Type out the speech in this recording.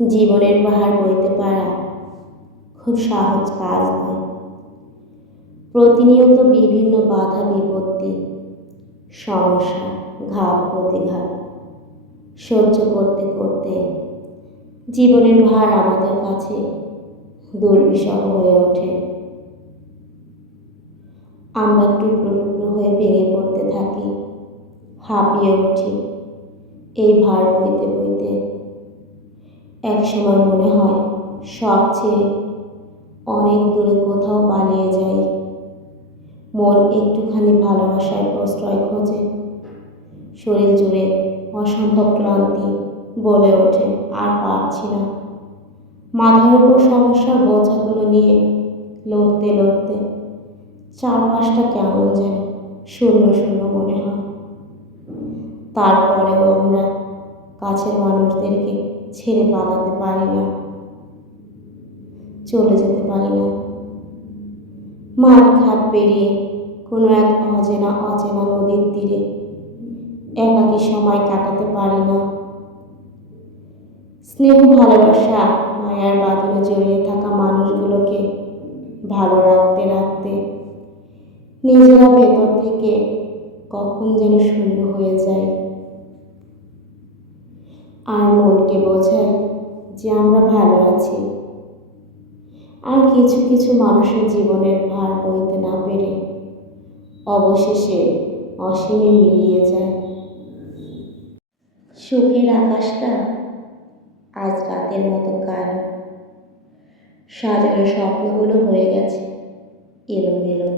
জীবনের পাহাড় বইতে পারা খুব সহজ কাজ নয়। প্রতিনিয়ত বিভিন্ন বাধা বিপত্তি, সমস্যা, ঘাত প্রতিঘাত সহ্য করতে করতে জীবনের ভার আমাদের কাছে দুর্বিষহ হয়ে ওঠে। আমরা টুকরো টুকরো হয়ে ভেঙে পড়তে থাকি, হাঁপিয়ে উঠি এই ভার বইতে বইতে। একসময় মনে হয় সব ছেড়ে অনেক দূরে কোথাও পালিয়ে যাই। মন একটুখানি ভালোবাসার প্রশ্রয় খোঁজে। শরীর জুড়ে অসম্ভব ক্লান্তি বলে ওঠে, আর পারছি না। মাথার উপর সমস্যার বোঝাগুলো নিয়ে লড়তে লড়তে চারপাশটা কেমন যেন শূন্য শূন্য মনে হয়। তারপরেও আমরা কাছের মানুষদেরকে ছেড়ে পালাতে পারি না, চলে যেতে পারি না। মাঠ ঘাট পেরিয়ে কোনো এক অচেনা নদীর তীরে একাকী সময় কাটাতে পারি না। স্নেহ, ভালোবাসা, মায়ার বাঁধনে জড়িয়ে থাকা মানুষগুলোকে ভালো রাখতে রাখতে নিজেরা ভেতর থেকে কখন যেন শূন্য হয়ে যায়। আর মনকে বোঝায় যে আমরা ভালো আছি। আর কিছু কিছু মানুষের জীবনের ভার বইতে না পেরে অবশেষে অসীমে মিলিয়ে যায়। সুখের আকাশটা আজ রাতের মতো কালো, সাজানো স্বপ্নগুলো হয়ে গেছে এলোমেলো।